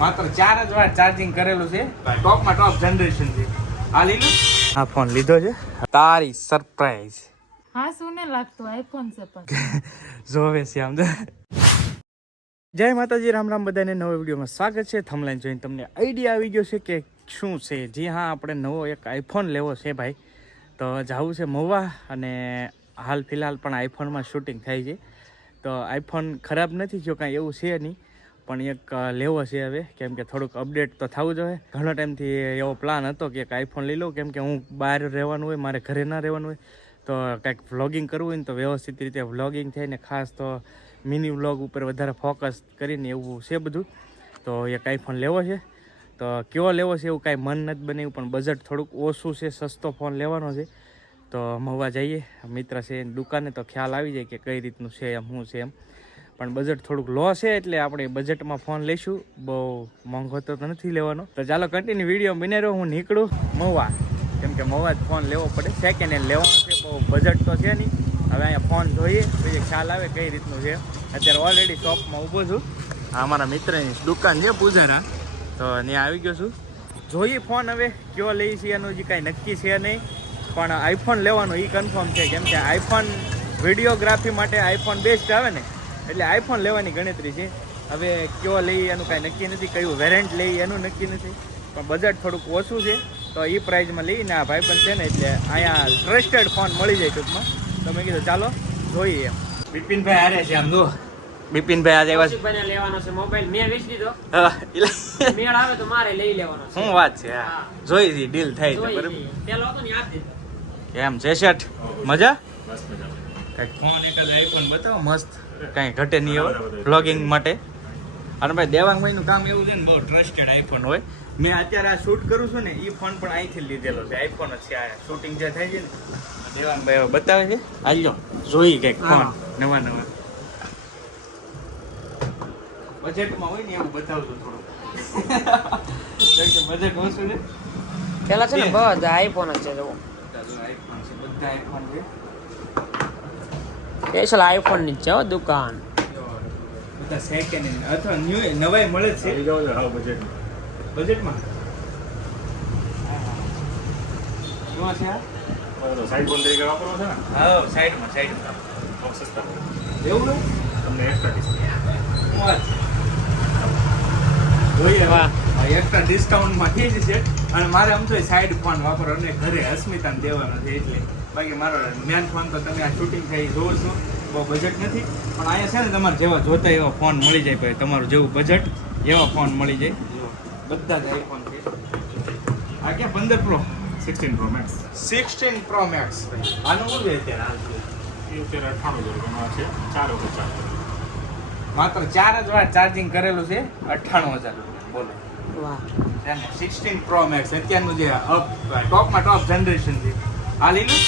માત્ર 4 જ વાર ચાર્જિંગ કરેલું છે. ટોપમાં ટોપ જનરેશન છે. આ લીધું, આ ફોન લીધો છે તારી સરપ્રાઈઝ. હા શું ને લાગતું આઈફોન છે પણ જોવે છે આમ. જય માતાજી, રામ રામ બધાને. નવા વિડીયોમાં સ્વાગત છે. થંબનેલ જોઈને તમને આઈડિયા આવી ગયો છે કે શું છે. જી હા, આપણે નવો એક આઈફોન લેવો છે ભાઈ. તો જવું છે મહુવા, અને હાલ ફિલહાલ પણ આઈફોનમાં શૂટિંગ થાય છે. તો આઈફોન ખરાબ નથી જો કાંઈ એવું છે નહીં, પણ એક લેવો છે હવે, કેમ કે થોડુંક અપડેટ તો થવું જોઈએ. ઘણો ટાઈમથી એવો પ્લાન હતો કે એક આઈફોન લઈ લઉં, કેમ કે હું બહાર રહેવાનું હોય, મારે ઘરે ના રહેવાનું હોય. તો કંઈક વ્લોગિંગ કરવું હોય ને તો વ્યવસ્થિત રીતે વ્લોગિંગ થાય ને, ખાસ તો મિની વ્લોગ ઉપર વધારે ફોકસ કરીને એવું છે બધું. તો એક આઈફોન લેવો છે. તો કયો લેવો છે એવું કાંઈ મન નથી બન્યું, પણ બજેટ થોડુંક ઓછું છે, સસ્તો ફોન લેવાનો છે. તો મહુવા જઈએ, મિત્ર છે એની દુકાને, તો ખ્યાલ આવી જાય કે કઈ રીતનું છે એમ, શું છે એમ. પણ બજેટ થોડુંક લો છે એટલે આપણે બજેટમાં ફોન લઈશું. બહુ મોંઘો તો નથી લેવાનો. તો ચાલો કન્ટિન્યુ વિડીયો બને રહ્યો. હું નીકળું મહુવા, કેમ કે મહુવા જ ફોન લેવો પડે. સેકન્ડ હેન્ડ લેવાનો છે, બહુ બજેટ તો છે નહીં. હવે અહીંયા ફોન જોઈએ પછી ખ્યાલ આવે કઈ રીતનું છે. અત્યારે ઓલરેડી શોપમાં ઊભો છું. આ અમારા મિત્રની દુકાન છે પૂજારા, તો ત્યાં આવી ગયો છું. જોઈએ ફોન હવે કયો લઈ છે એનું હજી કાંઈ નક્કી છે નહીં, પણ આઈફોન લેવાનો એ કન્ફર્મ છે. કેમ કે આઈફોન વિડીયોગ્રાફી માટે આઈફોન બેસ્ટ આવે ને, એટલે આઈફોન લેવાની ગણતરી છે. હવે કયો લઈ એનું કાંઈ નક્કી નથી, કયું વેરિયન્ટ લઈ એનું નક્કી નથી, પણ બજેટ થોડુંક ઓછું છે. તો એ પ્રાઇઝમાં લઈને આ ભાઈબંધ છે ને, એટલે અહીંયા ટ્રસ્ટેડ ફોન મળી જાય ટૂંકમાં. તો મેં કીધું ચાલો જોઈએ એમ. બિપિનભાઈ હારે છે આમ જો. બિપિનભાઈ આજે કૌશિકભાઈને લેવાનો છે મોબાઈલ. મેં વેચી દીધો. મેળ આવે તો મારે લઈ લેવાનો છે. શું વાત છે. હા, જોઈ જી ડીલ થાય તો બરાબર. પેલો હતો ને આપી દીધો. કેમ છે શેઠ? મજા? કઈક ફોન એક જ આઈફોન બતાવો મસ્ત, કઈ ઘટે નહીં હવે વ્લોગિંગ માટે. અને ભાઈ દેવાંગભાઈનું કામ એવું છે ને, બહુ ટ્રસ્ટેડ આઈફોન હોય. મેં અત્યારે આ શૂટ કરું છું ને, એ ફોન પણ અહીંથી લીધેલો છે. આઈફોન જ છે. આ શૂટિંગ જે થાય છે ને, દેવાંગભાઈ હવે બતાવે છે. હાલો જોઈ કંઈક ફોન નવા નવા બજેટમાં હોય ને એવું બતાવજો થોડું. બજેટ ઓછું ને. પેલા છે ને બધા આઈફોન જ છે. જો આઈફોન છે, બધા આઈફોન છે. સ્પેશિયલ આઈફોન ની છે દુકાન. બધા સેકન્ડ હેન્ડ અથવા ન્યુ નવાઈ મળે છે. બજેટમાં શું છે આ? સાઈડ ફોન તરીકે વાપરવો છે ને? હા, સાઈડમાં બહુ સસ્તા એવું ને? તમને એક્સ્ટ્રા ડિસ્કાઉન્ટ. વાત જોઈએ. વાહ, એક્સ્ટ્રા ડિસ્કાઉન્ટમાં થઈ જશે. અને મારે આમ તો સાઈડ ફોન વાપરો અને ઘરે અસ્મિતાને દેવાનો છે એટલે. બાકી મારો મેન ફોન તો તમે આ શૂટિંગ થઈ જોવો છો, બહુ બજેટ નથી. પણ અહીંયા છે ને તમારે જેવા જોતા એવા ફોન મળી જાય. ભાઈ તમારું જેવું બજેટ એવા ફોન મળી જાય. જો બધા જ આઈફોન છે. આ ક્યાં 15 pro 16 Pro Max. 16 Pro Max. આનું શું છે અત્યારે હાલ? એ અત્યારે 98,000 છે. 4 વખત ચાર્જ. માત્ર 4 જ વાર ચાર્જિંગ કરેલું છે. 98,000 બોલો. વાહ. છે ને 16 Pro Max અત્યારનું જે ટોપમાં ટોપ જનરેશન છે. આ લીધું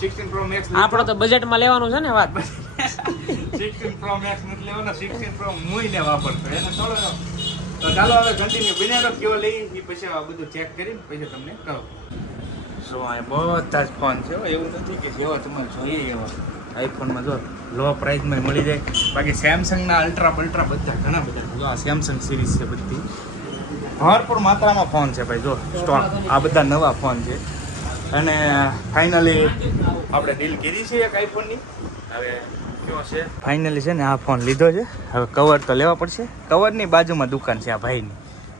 16 Pro Max. આપણો તો બજેટમાં લેવાનું છે ને વાત. 16 Pro Max નથી લેવાનો, 16 Pro મુઈને વાપરતો એને થોડો. તો ચાલો હવે કન્ટિન્યુ બિનેરો કેવો લઈ એ પછી આ બધું ચેક કરીને પછી તમને કહું. સો આ બધા જ ફોન છે, એવું નથી કે જેવા તમારે જોઈએ એવા. આઈફોનમાં જો લો પ્રાઇસમાં મળી જાય. બાકી સેમસંગના અલ્ટ્રા બલ્ટ્રા બધા ઘણા બધા. જો આ સેમસંગ સિરીઝ છે બધી, ભરપૂર માત્રામાં ફોન છે ભાઈ. જો સ્ટોક આ બધા નવા ફોન છે. અને ફાઇનલી આપણે ડીલ કરી છે એક આઈફોનની. હવે કયો છે ફાઇનલી છે ને આ ફોન લીધો છે. હવે કવર તો લેવા પડશે. કવરની બાજુમાં દુકાન છે આ ભાઈની.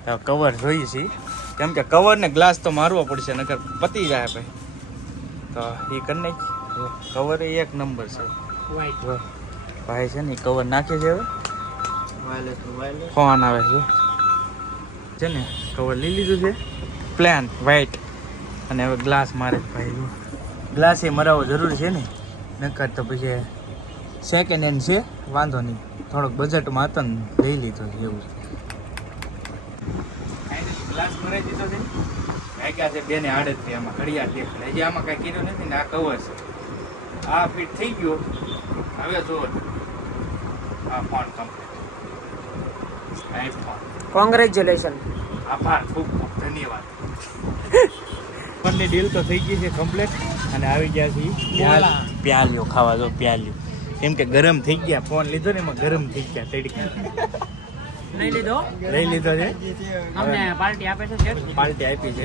હવે કવર જોઈએ છીએ, કેમ કે કવરને ગ્લાસ તો મારવો પડશે, નકર પતી જાય ભાઈ. તો એ કરી નાખી. કવર એ એક નંબર છે. જો ભાઈ છે ને કવર નાખે છે. હવે ફોન આવે છે ને, કવર લઈ લીધું છે પ્લેન વ્હાઈટ. અને હવે ગ્લાસ મારે ભાઈ. જો ગ્લાસ એ મરાવવો જરૂરી છે ને, નકર તો પછી સેકન્ડ હેન્ડ છે, વાંધો નહીં. થોડોક બજેટમાં હતો ને લઈ લીધો છે એવું. ગ્લાસ મરાઈ દીધો છે. વાગ્યા છે બેને આડત આમાં ઘડિયાળ દેખાડે. હજી આમાં કાંઈ કીધું નથી ને. આ કવર છે, આ ફિટ થઈ ગયો. હવે જો આ ફોન કમ્પ્લીટ આઈફોન. કોંગ્રેચ્યુલેશન. આભાર, ખૂબ ખૂબ ધન્યવાદ. ફોનની ડીલ તો થઈ ગઈ છે કમ્પ્લીટ. અને આવી ગયા છે પ્યાલીઓ ખાવા. જો પ્યાલીઓ, કેમ કે ગરમ થઈ ગયા. ફોન લીધો ને એમાં ગરમ થઈ ગયા તડકા. લઈ લીધો લઈ લીધો છે. અમને પાર્ટી આપે છે શેઠ. પાર્ટી આપી છે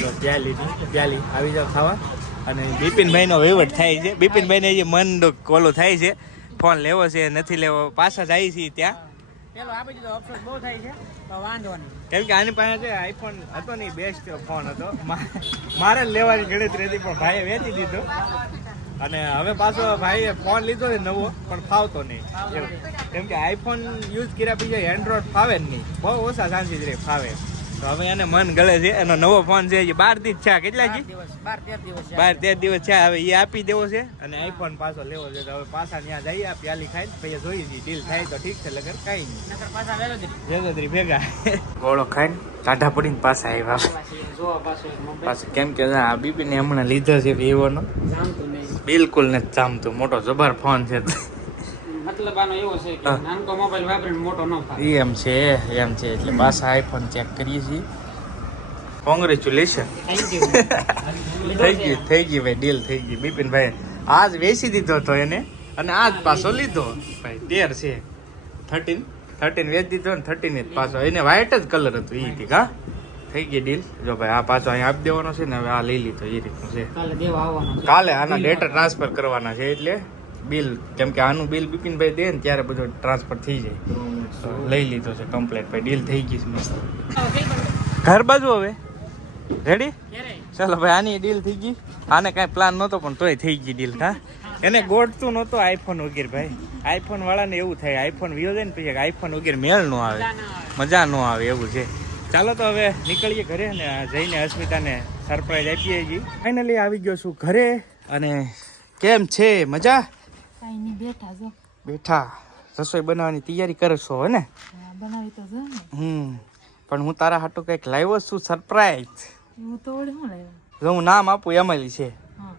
જો પ્યાલી આવી જાવ ખાવા. અને બિપિનભાઈનો વહીવટ થાય છે. બિપિનભાઈને જે મન કોલું થાય છે, ફોન લેવો છે નથી લેવો, પાછા જાય છે ત્યાં. પેલો આપી દીધો અફસોસ બહુ થાય છે તો વાંધો નહીં. કેમ કે આની પાસે છે આઈફોન હતો નહીં, બેસ્ટ ફોન હતો. મારે જ લેવાની ગણતરી હતી પણ ભાઈએ વેચી દીધો. અને હવે પાછો ભાઈએ ફોન લીધો છે નવો, પણ ફાવતો નહીં એવું. કેમ કે આઈફોન યુઝ કર્યા પછી એન્ડ્રોઈડ ફાવે જ નહીં, બહુ ઓછા ચાન્સીસ રહે ફાવે. તો હવે એને મન ગળે છે. એનો નવો ફોન છે, 12 દિવસ છે. કેટલા જી? 12-13 દિવસ છે. હવે એ આપી દેવો છે અને આઈફોન પાછો લેવો છે. તો હવે પાછા ત્યાં જઈએ, આ પ્યાલી ખાઈને પછી જોઈ જઈએ. ડીલ થાય તો ઠીક છે, લગર કઈ નહીં. નકર પાછા વેલોદરી ભેગા ગોળો ખાઈને ટાઢા પડીને પાછા આવ્યા. જો પાછો મોબાઈલ પાછું કેમ કે આ બીબીને હમણાં લીધો છે વિવોનો, જામતું નહીં. બિલકુલ નથી જામતું. મોટો જબર ફોન છે. મતલબ આનો એવો છે કે નાનકો મોબાઈલ વાપરીને મોટો ન થાય. એમ છે એટલે પાછા આઈફોન ચેક કરીએ છીએ. કોંગ્રેચ્યુલેશન. Thank you. થઈ ગઈ ભાઈ, ડીલ થઈ ગઈ. બિપિનભાઈ આજ વેચી દીધો હતો એને અને આજ પાછો લીધો ભાઈ. 13 છે, 13 વેચી દીધો ને 13 જ પાછો. એને વ્હાઈટ જ કલર હતું એ ઠીક. હા થઈ ગઈ ડીલ. જો ભાઈ આ પાછો અહીંયા આપી દેવાનો છે ને. હવે આ લઈ લીધો એ રીતનું છે. કાલે દેવા આવવાનો છે. કાલે આના ડેટા ટ્રાન્સફર કરવાના છે એટલે બિલ, કેમ કે આનું બિલ બિપિનભાઈ દે ને ત્યારે બધું ટ્રાન્સફર થઈ જાય. તો લઈ લીધો છે કમ્પ્લીટ ભાઈ. ડીલ થઈ ગઈ છે મસ્ત. ઘર બાજુ હવે રેડી. ક્યારે? ચાલો ભાઈ આની ડીલ થઈ ગઈ. આને કાંઈ પ્લાન નહોતો પણ તોય થઈ ગઈ ડીલ. હા એને ગોઠતું નહોતો આઈફોન વગેરે ભાઈ. આઈફોન વાળાને એવું થાય, આઈફોન વિયો જાય ને પછી આઈફોન વગેરે મેળ ન આવે, મજા ન આવે એવું છે. ચાલો તો હવે નીકળીએ ઘરે ને જઈને અસ્મિતાને સરપ્રાઈઝ આપીએ છીએ. ફાઇનલી આવી ગયો છું ઘરે. અને કેમ છે? મજા? કાંઈ નહીં, બેઠા જો. બેઠા રસોઈ બનાવવાની તૈયારી કરો છો હે ને? હા, બનાવી તો જો ને. પણ હું તારા હાટું કંઈક લાવ્યો છું સરપ્રાઈઝ. એવું તો વળી શું લાવ્યા? જો હું નામ આપું એમલી છે. હા.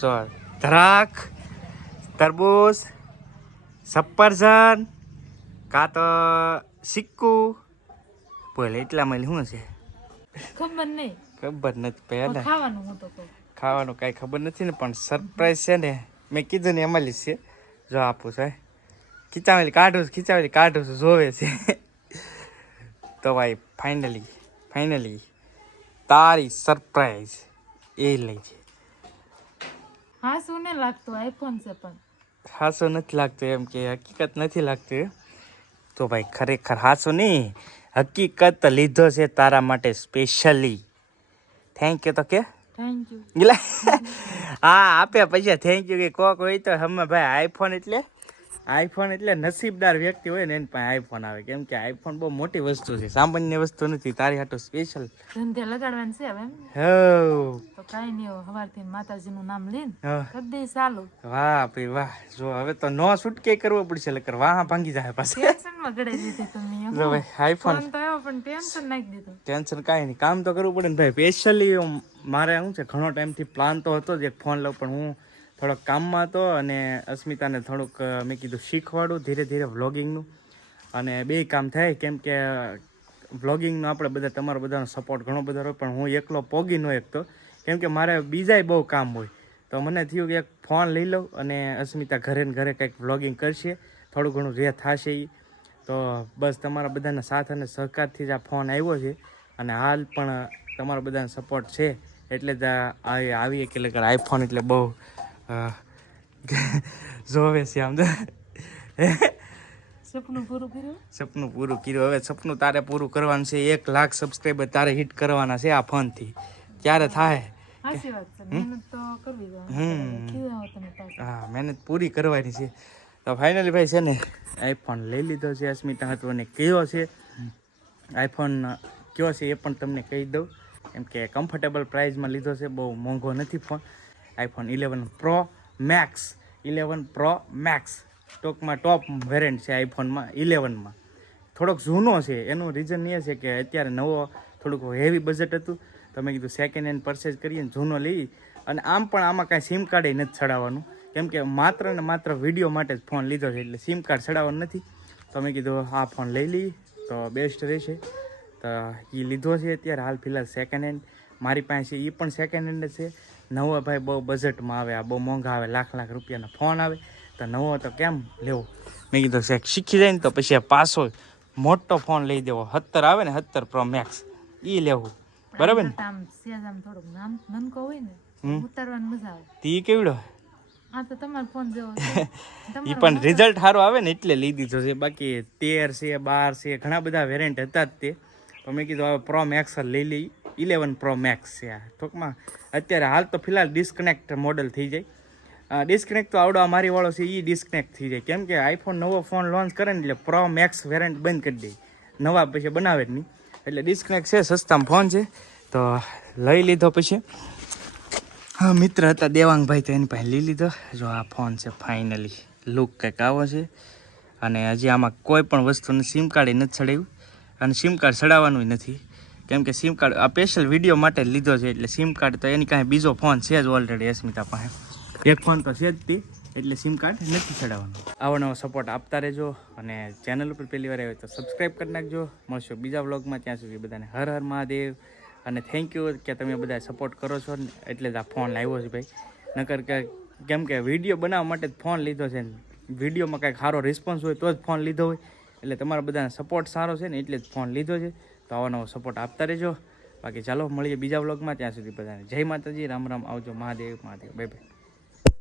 જો ધરાક, તરબૂચ, સફરજન, કાં તો સિક્કુ. બોલ એટલામાં શું છે? ખબર નહીં. ખબર નથી પહેલા. ખાવાનું હું તો કહું. ખાવાનું કાંઈ ખબર નથી ને, પણ સરપ્રાઈઝ છે ને. મેં કીધું ને એમલી છે. જો આપું છે. ખીચાવેલી કાઢું છું જોવે છે. તો ભાઈ ફાઇનલી તારી સરપ્રાઈઝ એ લઈ છે. હા, શું ને લાગતું આઈફોન છે પણ હાસો નથી લાગતું, એમ કે હકીકત નથી લાગતું. તો ભાઈ ખરેખર હાસો નહીં, હકીકત લીધો છે તારા માટે સ્પેશિયલી. થેન્ક યુ તો કે થેન્ક યુ. ગીલા હા આપે પછી થેન્ક યુ કે કોક હોય તો હમે ભાઈ. આઈફોન એટલે નસીબદાર વ્યક્તિ હોય ને એની પાસે આઈફોન આવે. કેમ કે આઈફોન બહુ મોટી વસ્તુ છે, સામાન્ય વસ્તુ નથી. તારી હાટું સ્પેશિયલ ધંધે લગાડવાનું છે હવે એમ. હો. તો કાંઈ નહીં, હવે સવારથી માતાજીનું નામ લઈને હા. કરી દઈ ચાલુ. વાહ ભાઈ વાહ. જો હવે તો નો છૂટકે કરવો પડશે, લકર વાહ ભાંગી જાય પાસે. ટેન્શનમાં ગળાઈ દીધી તમે. જો ભાઈ આઈફોન ફોન તો આવ્યો પણ ટેન્શન નાખી દીધું. ટેન્શન કાંઈ નહીં, કામ તો કરવું પડે ને ભાઈ. સ્પેશિયલી મારે શું છે, ઘણો ટાઈમથી પ્લાન તો હતો જ એક ફોન લઉં, પણ હું થોડોક કામમાં હતો અને અસ્મિતાને થોડુંક મેં કીધું શીખવાડું ધીરે ધીરે વ્લોગિંગનું. અને બે કામ થાય, કેમ કે વ્લોગિંગનો આપણે બધા તમારો બધાનો સપોર્ટ ઘણો બધો હોય, પણ હું એકલો પોગી ન એકતો. કેમ કે મારે બીજાય બહુ કામ હોય. તો મને થયું કે એક ફોન લઈ લઉં અને અસ્મિતા ઘરે ને ઘરે કંઈક વ્લોગિંગ કરશે, થોડું ઘણું જે થશે એ. તો બસ તમારા બધાના સાથ અને સહકારથી જ આ ફોન આવ્યો છે. અને હાલ પણ તમારા બધાનો સપોર્ટ છે એટલે જ આવી કે લગર આઈફોન એટલે બહુ જોવે છે આમ. સપનું પૂરું કર્યું. સપનું પૂરું કર્યું. હવે સપનું તારે પૂરું કરવાનું છે. 1 લાખ સબસ્ક્રાઈબર તારે હિટ કરવાના છે આ ફોનથી. ક્યારે થાય? સાચી વાત છે, મહેનત તો કરવી જોઈએ. હા, મહેનત પૂરી કરવાની છે. તો ફાઇનલી ભાઈ છે ને આઈફોન લઈ લીધો છે અસ્મિતા હતો. અને કયો છે આઈફોન કયો છે એ પણ તમને કહી દઉં. કેમ કે કમ્ફર્ટેબલ પ્રાઇઝમાં લીધો છે, બહુ મોંઘો નથી ફોન. આઈફોન 11 Pro Max સ્ટોકમાં ટોપ વેરિયન્ટ છે આઈફોનમાં 11માં. થોડોક જૂનો છે, એનું રીઝન એ છે કે અત્યારે નવો થોડુંક હેવી બજેટ હતું, તો મેં કીધું સેકન્ડ હેન્ડ પરચેઝ કરીએ ને જૂનો લઈ. અને આમ પણ આમાં કાંઈ સિમ કાર્ડ નથી ચડાવવાનું, કેમ કે માત્ર ને માત્ર વિડીયો માટે જ ફોન લીધો છે, એટલે સિમ કાર્ડ ચડાવવાનું નથી. તો મેં કીધું આ ફોન લઈ લઈએ તો બેસ્ટ રહેશે. તો એ લીધો છે અત્યારે હાલ ફિલહાલ સેકન્ડ હેન્ડ મારી પાસે છે. એ પણ સેકન્ડ હેન્ડ છે. નવો ભાઈ બહુ બજેટમાં આવે, આ બહુ મોંઘા આવે, લાખ રૂપિયાના ફોન આવે. તો નવો તો કેમ લેવો? મેં કીધું શીખી જાય ને તો પછી પાછો મોટો ફોન લઈ દેવો 17 આવે ને 17 પ્રો મેક્સ એ લેવું બરાબર ને આમ સેજ આમ થોડુંક નામ નનકો હોય ને ઉતારવાની મજા આવે તી કેવડો આ તો તમારો ફોન જેવો છે એ પણ રિઝલ્ટ સારું આવે ને એટલે લઈ દીધો છે બાકી 13 છે 12 છે ઘણા બધા વેરિયન્ટ હતા જ તે પણ મેં કીધું હવે પ્રો મેક્સ લઈ લઈ 11 પ્રો મેક્સ છે આ ટૂંકમાં અત્યારે હાલ તો ફિલહાલ ડિસ્કનેક્ટ મોડલ થઈ જાય ડિસ્કનેક્ટ તો આવડો મારી વાળો છે એ ડિસ્કનેક્ટ થઈ જાય કેમ કે આઈફોન નવો ફોન લોન્ચ કરે ને એટલે પ્રો મેક્સ વેરિયન્ટ બંધ કરી દે નવા પછી બનાવે જ નહીં એટલે ડિસ્કનેક્ટ છે સસ્તામાં ફોન છે તો લઈ લીધો પછી હા મિત્ર હતા દેવાંગભાઈ તો એની પાસે લઈ લીધો જો આ ફોન છે ફાઇનલી લુક કંઈક આવો છે અને હજી આમાં કોઈ પણ વસ્તુને સિમ કાર્ડ નથી ચડાવ્યું અને સિમ કાર્ડ ચડાવવાનું નથી કેમ કે સિમ કાર્ડ આ સ્પેશિયલ વિડીયો માટે જ લીધો છે એટલે સિમ કાર્ડ તો એની કાંઈ બીજો ફોન છે જ ઓલરેડી અસ્મિતા પાસે એક ફોન તો છે જ તે એટલે સિમ કાર્ડ નથી ચડાવવાનું આવો નવો સપોર્ટ આપતા રહેજો અને ચેનલ ઉપર પહેલી વાર આવ્યો તો સબસ્ક્રાઈબ કરી નાખજો મળશું બીજા વ્લોગમાં ત્યાં સુધી બધાને હર હર મહાદેવ અને થેન્ક યુ કે તમે બધા સપોર્ટ કરો છો ને એટલે જ આ ફોન લાવ્યો છે ભાઈ નકર કે કેમ કે વિડીયો બનાવવા માટે જ ફોન લીધો છે ને વિડીયોમાં કાંઈક સારો રિસ્પોન્સ હોય તો જ ફોન લીધો હોય એટલે તમારા બધાનો સપોર્ટ સારો છે ને એટલે જ ફોન લીધો છે તો આવો નવો સપોર્ટ આપતા રહેજો બાકી ચાલો મળીએ બીજા વ્લોગમાં ત્યાં સુધી બધાને જય માતાજી રામ રામ આવજો મહાદેવ મહાદેવ બાય બાય